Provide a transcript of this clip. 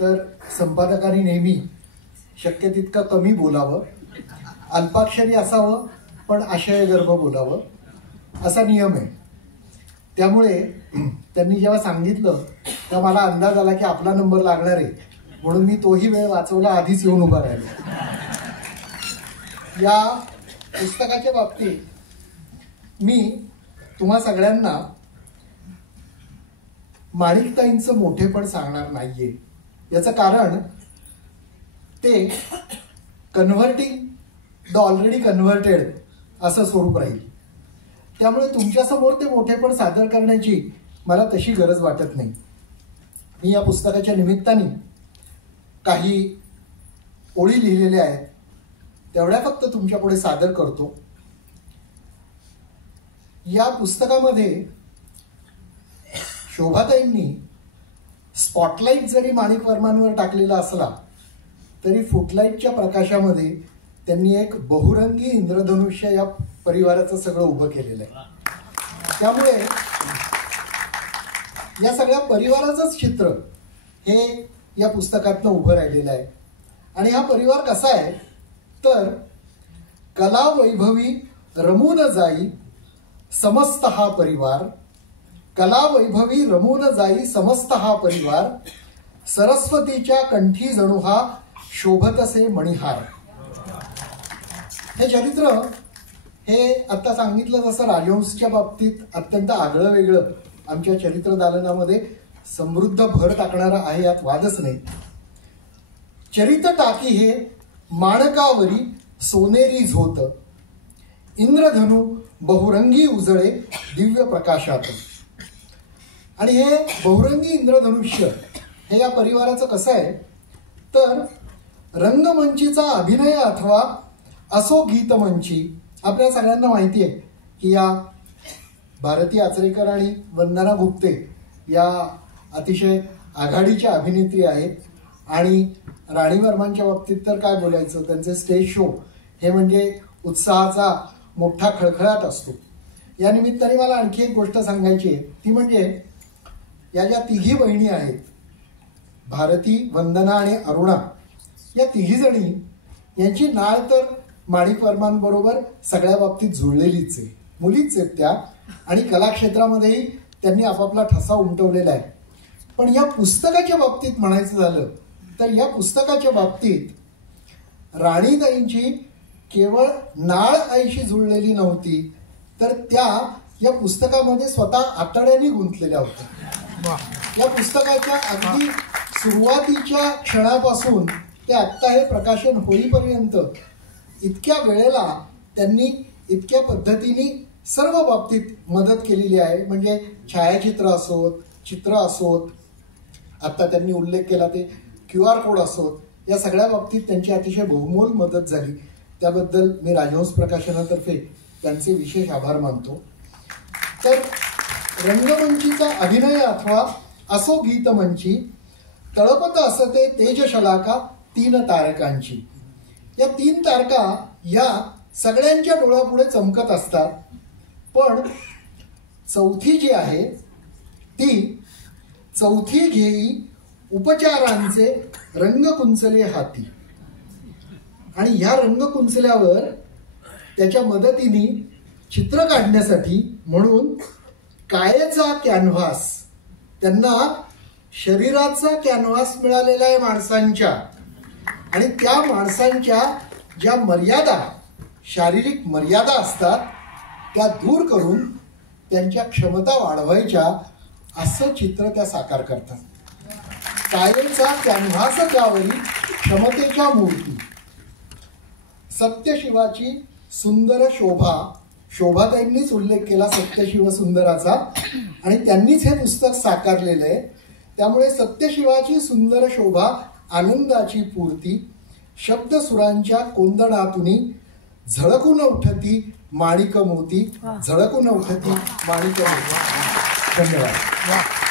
तर संपादकांनी नेहमी शक्य तितकं कमी बोलावं, अल्पाक्षरी असावं पण आशयगर्भ बोलावं असा नियम आहे. त्यामुळे त्यांनी जेव्हा सांगितलं तेव्हा मला अंदाज आला की आपला नंबर लागणार आहे, म्हणून मी तोही वेळ वाचवला, आधीच येऊन उभा राहिलो. या पुस्तकाच्या बाबतीत मी तुम्हा सगळ्यांना माणिकताईंचं मोठेपण सांगणार नाहीये. याचं कारण ते कन्व्हर्टिंग द ऑलरेडी कन्व्हर्टेड असं स्वरूप राहील. त्यामुळे तुमच्यासमोर ते मोठेपण सादर करण्याची मला तशी गरज वाटत नाही. मी या पुस्तकाच्या निमित्ताने काही ओळी लिहिलेल्या आहेत, तेवढ्या फक्त तुमच्या पुढे सादर करतो. या पुस्तकामध्ये शोभाताईंनी स्पॉटलाईट जरी माणिक वर्मांवर टाकलेला असला तरी फुटलाईटच्या प्रकाशामध्ये त्यांनी एक बहुरंगी इंद्रधनुष्य या परिवाराचं सगळं उभं केलेलं आहे. त्यामुळे या सगळ्या परिवाराचंच चित्र हे या पुस्तकातनं उभं राहिलेलं आहे. आणि हा परिवार कसा आहे तर कला वैभवी रमून जाई समस्त हा परिवार, कला वैभवी रमून जाई समस्त हा परिवार, सरस्वतीच्या कंठी जणू हा शोभतसे मणिहार. हे चरित्र हे आता सांगितलं तसं राजहंसच्या बाबतीत अत्यंत आगळं वेगळं आमच्या चरित्र दालनामध्ये समृद्ध भर टाकणारं आहे, यात वादच नाही. चरित टाकी हे माणकावरी सोनेरी झोत, इंद्रधनु बहुरंगी उजळे दिव्य प्रकाशात. आणि हे बहुरंगी इंद्रधनुष्य हे या परिवाराचं कसं आहे तर रंगमंचीचा अभिनय अथवा असो गीतमंची. आपल्या सगळ्यांना माहिती आहे की या भारती आचरेकर आणि वंदना गुप्ते या अतिशय आघाडीच्या अभिनेत्री आहेत. आणि राणी वर्मांच्या बाबतीत तर काय बोलायचं, त्यांचे स्टेज शो हे म्हणजे उत्साहाचा मोठा खळखळाट असतो. या निमित्ताने मला आणखी एक गोष्ट सांगायची आहे, ती म्हणजे या ज्या तिघी बहिणी आहेत, भारती, वंदना आणि अरुणा, या तिघी जणी यांची नाळ तर माणिक वर्मांबरोबर सगळ्या बाबतीत जुळलेलीच आहे. मुलीच आहेत त्या आणि कलाक्षेत्रामध्येही त्यांनी आपापला ठसा उमटवलेला आहे. पण या पुस्तकाच्या बाबतीत म्हणायचं झालं तर या पुस्तकाच्या बाबतीत राणीताईंची केवळ नाळ आईशी जुळलेली नव्हती, तर त्या या पुस्तकामध्ये स्वतः आतड्याने गुंतलेल्या होत्या. या पुस्तकाच्या अगदी सुरुवातीच्या क्षणापासून ते आत्ता हे प्रकाशन होईपर्यंत इतक्या वेळेला त्यांनी इतक्या पद्धतीने सर्व बाबतीत मदत केलेली आहे. म्हणजे छायाचित्र असोत, चित्र असोत, आता त्यांनी उल्लेख केला ते QR कोड असोत, या सगळ्या बाबतीत त्यांची अतिशय बहुमोल मदत झाली. त्याबद्दल मी राजहंस प्रकाशनातर्फे त्यांचे विशेष आभार मानतो. तर रंगमंचीचा अभिनय अथवा असो गीतमंची, तळपत असते तेजशलाका तीन तारकांची. या तीन तारका या सगळ्यांच्या डोळ्यापुढे चमकत असतात, पण चौथी जी आहे ती चौथी घेई उपचारांचे रंग कुंचले हाती. आणि ह्या रंग कुंचल्यावर त्याच्या मदतीने चित्र काढण्यासाठी म्हणून कायेचा कॅनव्हास, त्यांना शरीराचा कॅनव्हास मिळालेला आहे माणसांच्या. आणि त्या माणसांच्या ज्या मर्यादा, शारीरिक मर्यादा असतात त्या दूर करून त्यांच्या क्षमता वाढवायच्या असं चित्र त्या साकार करतात. कायेचा कॅनव्हास त्यावरी क्षमतेच्या मूर्ती. सत्यशिवाची सुंदर शोभा, शोभाताईंनीच उल्लेख केला सत्यशिव सुंदराचा आणि त्यांनीच हे पुस्तक साकारलेलं आहे. त्यामुळे सत्यशिवाची सुंदर शोभा आनंदाची पूर्ती, शब्दसुरांच्या कोंदणातुनी झळकून उठती माणिक मोती, झळकून उठती माणिक मोती. धन्यवाद.